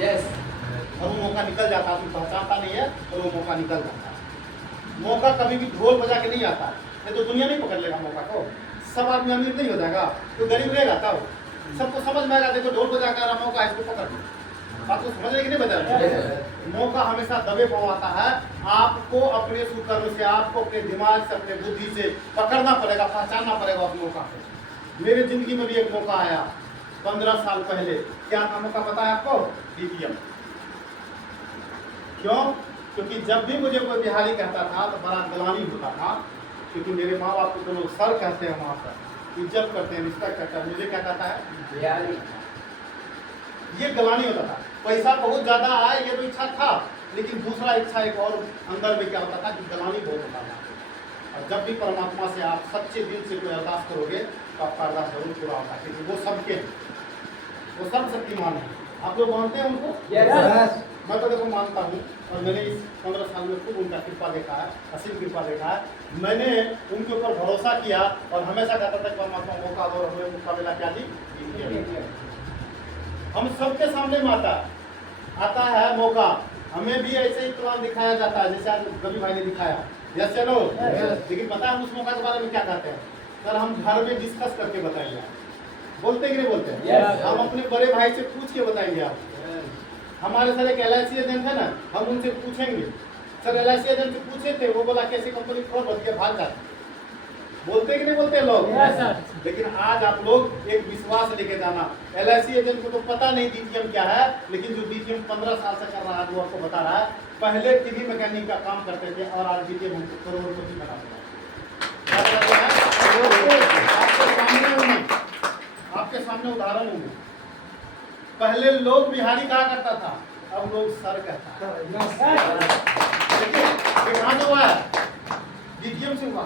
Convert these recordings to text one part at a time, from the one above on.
Yes. और वो मौका निकल जाता है, तुम पहचानता नहीं है और वो मौका निकल जाता है। मौका कभी भी ढोल बजा के नहीं आता, ये तो दुनिया नहीं पकड़ लेगा मौका को। सब आदमी अमीर नहीं हो जाएगा, तो गरीब रहेगा तब सबको समझ में आएगा, देखो ढोल बजा कर रहा मौका, इसको पकड़ लो। बात को समझ रहे कि नहीं बता रहे? मौका हमेशा दबे पाँव आता है। आपको अपने सुकर्म से, आपको अपने दिमाग से, अपने बुद्धि से पकड़ना पड़ेगा, पहचानना पड़ेगा उस मौका को। मेरे जिंदगी में भी एक मौका आया 15 साल पहले। क्या था मौका पता है आपको? DPM। क्यों? क्योंकि जब भी मुझे कोई बिहारी कहता था तो बड़ा गलानी होता था, क्योंकि मेरे माँ बाप को तो लोग सर कहते हैं, वहाँ पर इज्जत करते हैं, रिस्पेक्ट करते हैं। मुझे क्या कहता है? बिहारी। ये गलानी होता था। पैसा बहुत ज्यादा आए ये तो इच्छा था, लेकिन दूसरा इच्छा एक और अंदर में क्या होता था कि गलानी बहुत होता था। और जब भी परमात्मा से आप सच्चे दिल से कोई अरदास करोगे तो आपका अरदास जरूर पूरा होता है, क्योंकि वो सबके, वो सब शक्तिमान है। आप लोग मानते हैं उनको? यस। मैं तो देखो मानता हूँ, और मैंने इस 15 साल में खूब उनका कृपा देखा है, असीम कृपा देखा है। मैंने उनके ऊपर भरोसा किया और हमेशा कहता था कि परमात्मा मौका दो, हमें मुकाबला क्या दी। हम सबके सामने में आता है मौका, हमें भी ऐसे ही प्लान दिखाया जाता है जैसे आज रवि भाई ने दिखाया। यस चलो। लेकिन पता है हम उस मौका के बारे में क्या कहते हैं? सर हम घर में डिस्कस करके बताएंगे। बोलते कि नहीं बोलते? yes, हम अपने बड़े भाई से पूछ के बताएंगे आप। हमारे सर एक LIC एजेंट है ना, हम उनसे पूछेंगे, सर LIC एजेंट से पूछे थे, वो बोला कैसी कंपनी फ्रॉड होती है, भाग जाते। बोलते कि नहीं बोलते लोग? yes, sir. लेकिन आज आप लोग एक विश्वास लेके जाना, LIC एजेंट को तो पता नहीं DTM क्या है, लेकिन जो DTM 15 साल से कर रहा है वो आपको बता रहा है। पहले टीवी मैकेनिक का काम करते थे और आज DTM हमको करोड़पति बना दिया। आपके सामने उदाहरण हूँ। पहले लोग बिहारी कहा करता था, अब लोग सर कहता है। कहाँ से हुआ है? DTM से हुआ।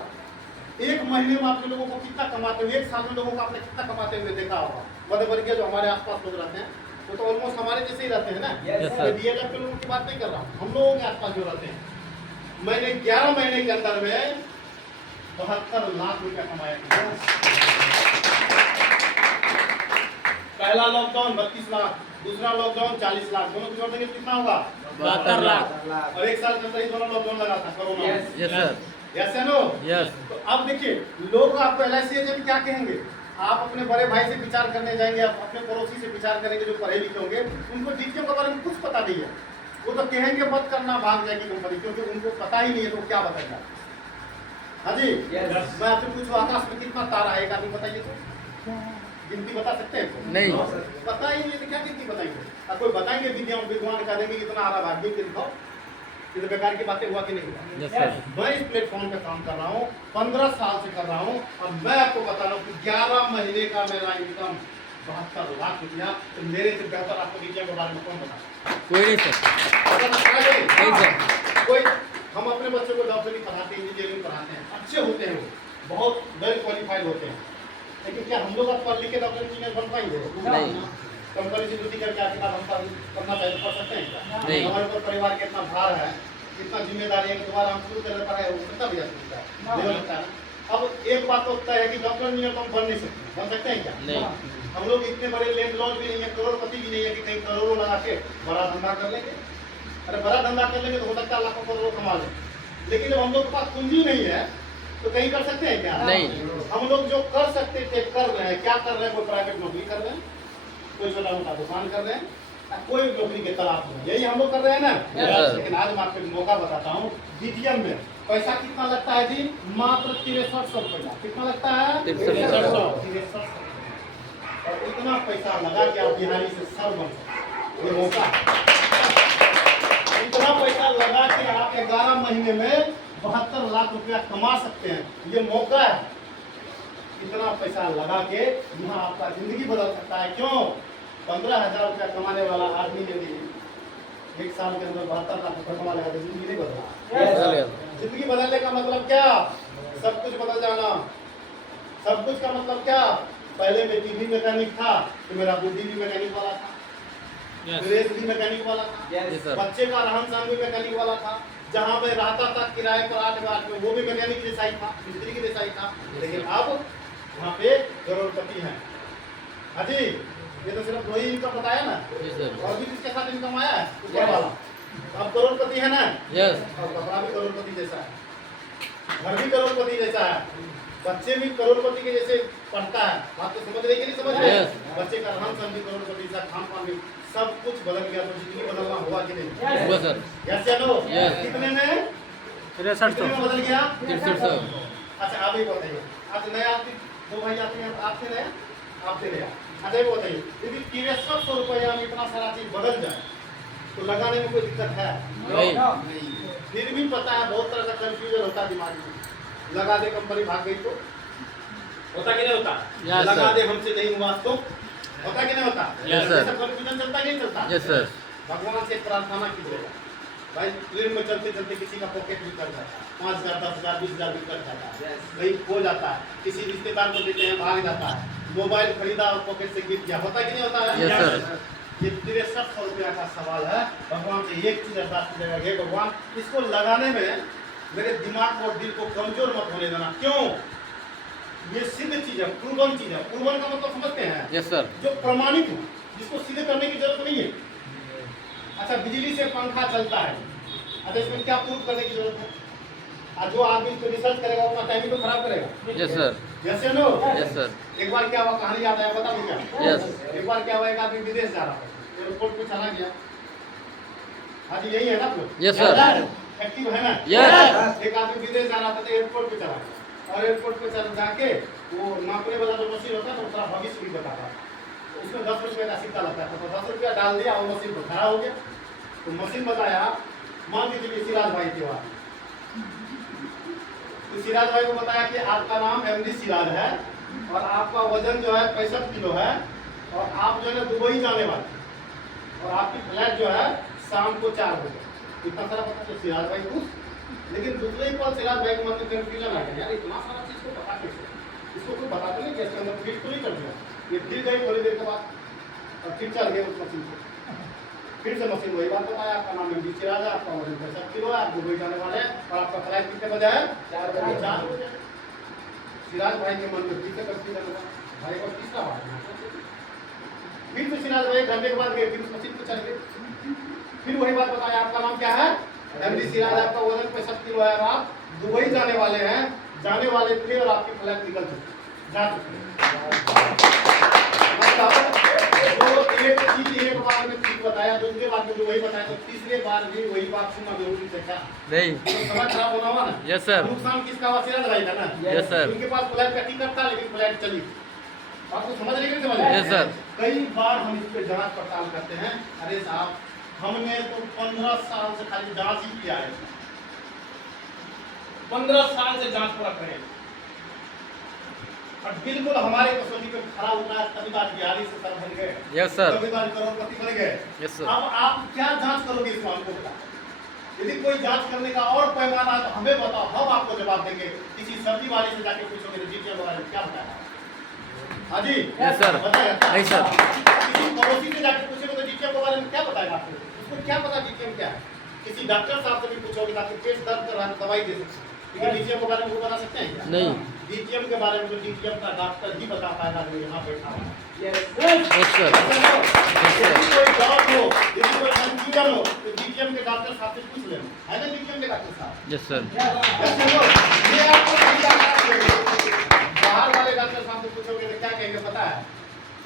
एक महीने में आप लोगों को कितना कमाते हुए, एक साल में लोगों को आपने कितना कमाते हुए देखा होगा? मध्य वर्गीय जो हमारे आसपास लोग रहते हैं वो तो ऑलमोस्ट हमारे जैसे ही रहते हैं ना। DLF के लोगों की बात नहीं कर रहा हूँ, हम लोगों के आसपास जो रहते हैं। मैंने 11 महीने के अंदर में 72 लाख रुपया कमाया। पहला लॉकडाउन 32 लाख, दूसरा लॉकडाउन 40 लाख, दोनों जोड़ देंगे कितना होगा? 72 लाख। और एक साल के अंदर ही दोनों लॉकडाउन लगा था, कोरोना। Yes sir. यस है नो? यस। तो अब देखिए लोग आपको LIC एजेंट क्या कहेंगे? आप अपने बड़े भाई से विचार करने जाएंगे, आप अपने पड़ोसी से विचार करेंगे जो पढ़े लिखे होंगे, उनको DTM के बारे में कुछ पता नहीं है। वो तो कहेंगे मत करना, भाग जाएगी कंपनी, क्योंकि उनको पता ही नहीं है तो क्या बताएगा। हाँ जी। मैं आपसे पूछूं आकाश में कितना तारा है, एक आदमी बताइए तो। गिनती बता सकते हैं? नहीं। पता ही नहीं तो क्या गिनती बताएंगे? अब कोई बताएंगे विद्वान कह देंगे कितना आ रहा भाग्य के दिखाओ, ये तो बेकार की बातें हुआ कि नहीं हुआ? Yes sir. मैं इस प्लेटफॉर्म पे काम कर रहा हूँ, 15 साल से कर रहा हूँ, और मैं आपको बता रहा हूँ कि 11 महीने का मेरा इनकम 72 लाख रुपया। तो मेरे से बेहतर आपको DTM के बारे में कौन बता? कोई नहीं सर। नहीं सर। कोई। हम अपने बच्चों को डॉक्टरी पढ़ाते हैं, इंजीनियरिंग पढ़ाते हैं, अच्छे होते हैं, वो बहुत वेल क्वालिफाइड होते हैं, लेकिन क्या हम लोग अब पढ़ लिख के डॉक्टर इंजीनियर बन पाएंगे? नहीं। कंपनी से ड्यूटी करके आखिर हम करना चाहिए, पढ़ सकते हैं क्या? नहीं। हमारे ऊपर परिवार के इतना भार है, इतना जिम्मेदारी है कि दोबारा हम शुरू करने पर है वो कितना भी सकता है। अब एक बात तो तय है कि डॉक्टर इंजीनियर तो हम बन नहीं सकते, बन सकते हैं क्या? नहीं। हम लोग इतने बड़े लैंड लॉर्ड भी नहीं है, करोड़पति भी नहीं है कि कहीं करोड़ों लगा के बड़ा धंधा कर लेंगे। अरे बड़ा धंधा कर लेंगे तो हो सकता है लाखों करोड़ों कमा लें, लेकिन जब हम लोग के पास पूंजी नहीं है तो कहीं कर सकते हैं क्या? नहीं। हम लोग जो कर सकते थे कर रहे हैं। क्या कर रहे हैं? कोई प्राइवेट नौकरी कर रहे हैं, कोई छोटा मोटा दुकान कर रहे हैं, कोई नौकरी के तलाश में, यही हम लोग कर रहे हैं ना। लेकिन आज मैं आपको एक मौका बताता हूँ। DTM में पैसा कितना लगता है जी? मात्र 6300 रुपया। कितना लगता है? 6300। और इतना पैसा लगा कि आप बिहारी से सर बन सकते, ये मौका। इतना पैसा लगा कि आप 11 महीने में 72 लाख रुपया कमा सकते हैं, ये मौका है। इतना पैसा लगा के यहाँ आपका जिंदगी बदल सकता है। क्यों? 15,000 रुपया कमाने वाला आदमी यदि एक साल के अंदर 72 लाख रुपया कमा लेगा तो जिंदगी नहीं बदला। जिंदगी बदलने का मतलब क्या? सब कुछ बदल जाना। सब कुछ का मतलब क्या? पहले मैं टीवी मैकेनिक था तो मेरा बुद्धि भी मैकेनिक वाला था, ड्रेस भी मैकेनिक वाला था, बच्चे का रहन सहन भी मैकेनिक वाला था, जहाँ मैं रहता था किराए पर 8 में वो भी मैकेनिक जैसा ही था, मिस्त्री के जैसा ही था। लेकिन अब वहाँ पे करोड़पति हैं। हाँ जी। ये तो सिर्फ दो ही इनकम बताया ना, जी सर। और भी किसके साथ इनकम आया है? ऊपर वाला। अब करोड़पति है ना, यस। और कपड़ा भी करोड़पति जैसा है, घर भी करोड़पति जैसा है, बच्चे भी करोड़पति के जैसे पढ़ता है। बात तो समझ रहे कि नहीं समझ रहे? Yes. बच्चे का रहन सहन भी करोड़पति जैसा, खान पान भी, सब कुछ बदल गया। तो जिंदगी बदलना हुआ कि नहीं? हुआ सर। यस या नो? Yes. कितने में? 6300। कितने में बदल गया? 6300। अच्छा आप ही बताइए, आज नया आदमी दो भाई आते हैं, आपसे नया, आपसे नया। अच्छा ये बताइए, यदि 6300 रुपया में इतना सारा चीज बदल जाए तो लगाने में कोई दिक्कत है? नहीं। फिर भी पता है बहुत तरह का कंफ्यूजन होता है दिमाग में। लगा दे कंपनी भाग गई तो होता कि नहीं होता? Yes, लगा sir. दे हमसे नहीं हुआ तो होता कि नहीं होता? Yes, sir. ऐसा कंफ्यूजन चलता कि नहीं चलता? Yes sir. भगवान से प्रार्थना कीजिएगा भाई, ट्रेन में चलते चलते किसी का पॉकेट भी कट जाता है, 5000 10,000 20,000 भी कट जाता है, कहीं खो जाता है, किसी रिश्तेदार को देते हैं भाग जाता है, मोबाइल खरीदा और पॉकेट से गिर गया, होता कि नहीं होता है? Yes sir. ये 6300 रुपया का सवाल है। भगवान से एक चीज अरदास कीजिएगा, हे भगवान इसको लगाने में मेरे दिमाग और दिल को कमजोर मत होने देना। क्यों? ये सिद्ध चीज है, प्रूवन चीज है। प्रूवन का मतलब समझते हैं? Yes sir. जो प्रमाणित हो, जिसको सिद्ध करने की जरूरत नहीं है। अच्छा बिजली से पंखा चलता है, अच्छा इसमें क्या प्रूव करने की जरूरत है? और जो आदमी इसको रिसर्च करेगा अपना टाइम तो खराब करेगा। Yes sir. यस या नो? Yes sir. एक बार क्या हुआ, कहानी याद आया, बता दूं क्या? यस। एक बार क्या हुआ, एक आदमी विदेश जा रहा था, एयरपोर्ट पे चला गया। हाँ जी यही है ना आप लोग? Yes sir. एक्टिव है ना? यस। एक आदमी विदेश जा रहा था तो एयरपोर्ट पे चला गया, और एयरपोर्ट पे चल जाके वो नापने वाला जो मशीन होता है तो थोड़ा भविष्य भी बताता है, उसमें 10 रुपये का सिक्का लगता है, तो 10 रुपया डाल दिया और मशीन पर खड़ा हो गया। तो मशीन बताया, मान लीजिए सिराज भाई के बाद, तो सिराज भाई को बताया कि आपका नाम एमडी सिराज है और आपका वजन जो है 65 किलो है और आप जो है ना दुबई जाने वाले हैं, और आपकी फ्लाइट जो है शाम को 4 बजे। इतना सारा पता तो सिराज भाई खुश, लेकिन दूसरे ही पल सिराज भाई के मन में कंफ्यूजन आ गया, यार इतना सारा चीज को पता कैसे, इसको कोई बता तो नहीं कि इसके अंदर फिट तो नहीं कर दिया। ये फिर गई थोड़ी देर के बाद और फिर चल गए उस मशीन को, फिर से मशीन वही बात बताया, आपका नाम एमडी सिराज है, आपका वजन 65 किलो है, आप दुबई जाने वाले हैं और आपका फ्लाइट कितने बजे है? 4 बजे। 4 बजे। सिराज भाई के मन में फिर से कंफ्यूजन हुआ, भाई को तीसरा बात है। फिर से सिराज भाई घंटे के बाद गए, फिर उस मशीन को चल गए, फिर वही बात बताया, आपका नाम क्या है? एमडी सिराज, आपका वजन 65 किलो है और आप दुबई जाने वाले हैं, जाने वाले थे और आपकी फ्लाइट निकल चुकी, जा चुकी। मतलब जो एक चीज एक बार में ठीक बताया, दूसरे बार में जो वही बताया, तो तीसरे बार भी वही बात सुनना जरूरी था क्या? नहीं। तो समझ खराब होना हुआ ना? Yes sir. नुकसान किसका हुआ? सिराज भाई का ना? Yes sir. उनके पास फ्लाइट का टिकट था लेकिन फ्लाइट चली। आपको समझ रहे कि नहीं समझ रहे? Yes sir. कई बार हम इस पे जांच पड़ताल करते हैं, अरे साहब हमने तो 15 साल से खाली जांच ही किया है, 15 साल से जांच परख रहे हैं और बिल्कुल हमारे कसौटी पे खड़ा होता है, तभी बात बिहारी से सर बन गए, यस सर। तभी बात करोड़पति बन गए। Yes sir. अब आप क्या जांच करोगे इसको, हमको बताओ। यदि कोई जांच करने का और पैमाना है तो हमें बताओ, हम आपको जवाब देंगे। किसी सब्जी वाले से जाके पूछोगे तो जीटीएम के बारे में क्या बताया? हाँ जी यस सर। बताएगा? नहीं सर। किसी पड़ोसी से जाके पूछोगे तो जीटीएम के बारे में क्या बताएगा आपको? उसको क्या पता जीटीएम क्या है? किसी डॉक्टर साहब से भी पूछोगे तो आपको पेट दर्द कर रहा है दवाई दे सकते हैं, लेकिन डीटीएम के बारे में वो बता सकते हैं क्या? नहीं। डीटीएम के बारे में तो डीटीएम का डॉक्टर ही बता पाएगा जो यहाँ बैठा हुआ है। Yes sir. यदि कोई डाउट हो, यदि कोई कंफ्यूजन हो तो डीटीएम के डॉक्टर साहब से पूछ लेना, है ना? डीटीएम के डॉक्टर साहब। Yes sir. जैसे वो, ये आपको नहीं जानना, बाहर वाले डॉक्टर साहब से पूछोगे तो क्या कहेंगे पता है?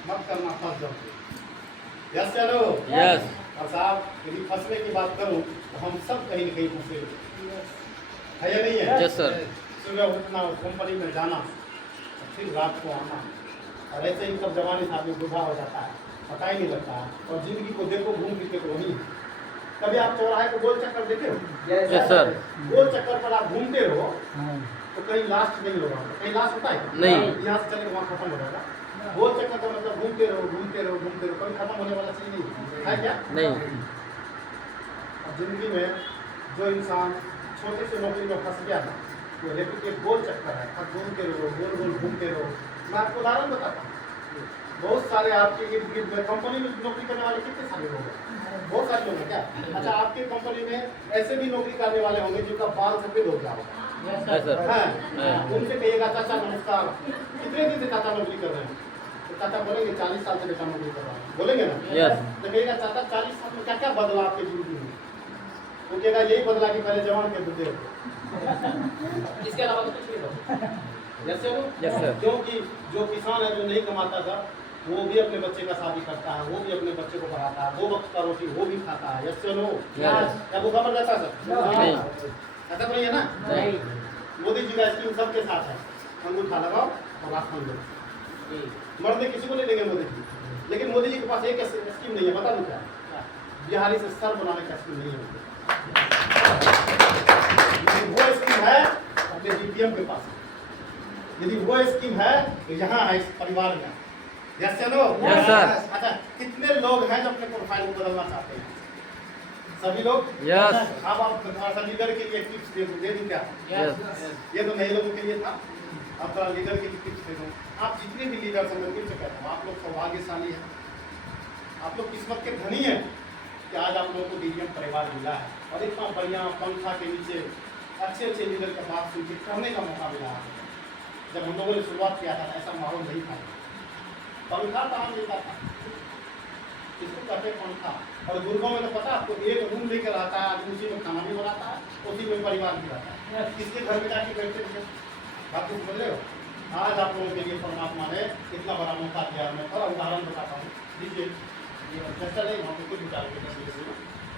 मत करना, फंस जाओगे। यस चलो। यस। और साहब यदि फंसने की बात करूं तो हम सब कहीं न कहीं फंसे है या नहीं है? Yes sir. सुबह उठना, कंपनी में जाना, फिर रात को आना, और ऐसे ही सब जवानी से आदमी बूढ़ा हो जाता है, पता ही नहीं लगता है। और जिंदगी को देखो घूम फिर के तो वही है। कभी आप चौराहे को गोल चक्कर देखे हो? Yes sir. गोल चक्कर पर आप घूमते हो तो कहीं लास्ट नहीं होगा, कहीं लास्ट होता है? नहीं। यहाँ से चले वहाँ खत्म हो जाएगा। गोल चक्कर का मतलब घूमते रहो घूमते रहो घूमते रहो, कभी खत्म होने वाला चीज नहीं है क्या? नहीं। अब जिंदगी में जो इंसान छोटे से नौकरी में फंस गया था, वो रेपिटेड गोल चक्कर है, अब घूमते रहो, गोल गोल घूमते रहो। मैं आपको उदाहरण बताता हूँ, बहुत सारे आपके इर्द गिर्द में कंपनी में नौकरी करने वाले कितने सारे लोग हैं? बहुत सारे लोग हैं क्या? अच्छा आपके कंपनी में ऐसे भी नौकरी करने वाले होंगे जिनका बाल सफेद हो गया होगा, यस सर। है? उनसे कहिएगा चाचा नमस्कार, कितने दिन से चाचा नौकरी कर रहे हैं? तो चाचा बोलेंगे 40 साल से बेटा नौकरी कर रहा है, बोलेंगे ना? यस तो कहेगा चाचा 40 साल में क्या क्या बदला आपके जिंदगी में? वो कहेगा यही बदला कि पहले जवान के बुढ़े होते। इसके अलावा तो कुछ नहीं बदला। जैसे वो यस सर क्योंकि जो किसान है जो नहीं कमाता था वो भी अपने बच्चे का शादी करता है, वो भी अपने बच्चे को पढ़ाता है, वो वक्त का रोटी वो भी खाता है। Yes no? क्या वो खबर रहता है सर? नहीं। ऐसा तो नहीं है ना? नहीं मोदी जी का स्कीम सबके साथ है, अंगूठा लगाओ और राशन दो। मर्द किसी को नहीं देंगे मोदी जी, लेकिन मोदी जी के पास एक स्कीम नहीं है, बता दूं क्या? बिहारी से सर बनाने का स्कीम नहीं है। यदि वो स्कीम है अपने डीपीएम के पास, यदि वो स्कीम है तो यहाँ है इस परिवार में। Yes no? यस सर अच्छा, कितने लोग हैं जो अपने प्रोफाइल को बदलना चाहते हैं? सभी लोग? यस अब आप थोड़ा सा लीडर के लिए टिप्स दे दूं क्या? यस ये तो नए लोगों के लिए था, अब थोड़ा लीडर के लिए टिप्स दे दूं। आप जितने भी लीडर हैं मैं फिर से कहता हूँ, आप लोग सौभाग्यशाली हैं, आप लोग किस्मत के धनी हैं कि आज आप लोगों को डीडीएम परिवार मिला है और इतना बढ़िया पंखा के नीचे अच्छे अच्छे लीडर की बात सुन के करने का मौका मिला है। जब हम लोगों ने शुरुआत किया था ऐसा माहौल नहीं था, पंखा कहाँ मिलता था, इसको कहते पंखा। और गुरुओं में तो पता आपको एक रूम लेकर आता है, आदमी उसी में खाना भी बनाता है, उसी में परिवार भी रहता है, किसके घर में जाके बैठते थे? बात तो समझ रहे हो? आज आप लोगों के लिए परमात्मा ने इतना बड़ा मौका दिया। मैं थोड़ा उदाहरण बताता हूँ, लीजिए ये नहीं कुछ विचार